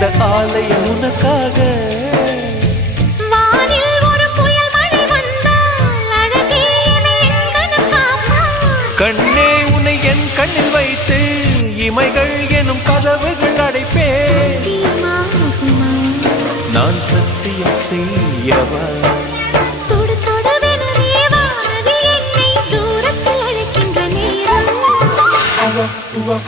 இந்த ஆலயம் உனக்காக. வானில் ஒரு புயல் மழை வந்தால் அழகே என்னை எங்கனம் காப்பாய். கண்ணே உன்னை என் கண்ணில் வைத்து இமைகள் எனும் கதவுகள் அடைப்பேன். தீமாகுமா நான் சத்தியம் செய்யவா? தொடு தொடுவென தேவானது என்னை தூரத்தில் அழைக்கின்ற நேரம். உவா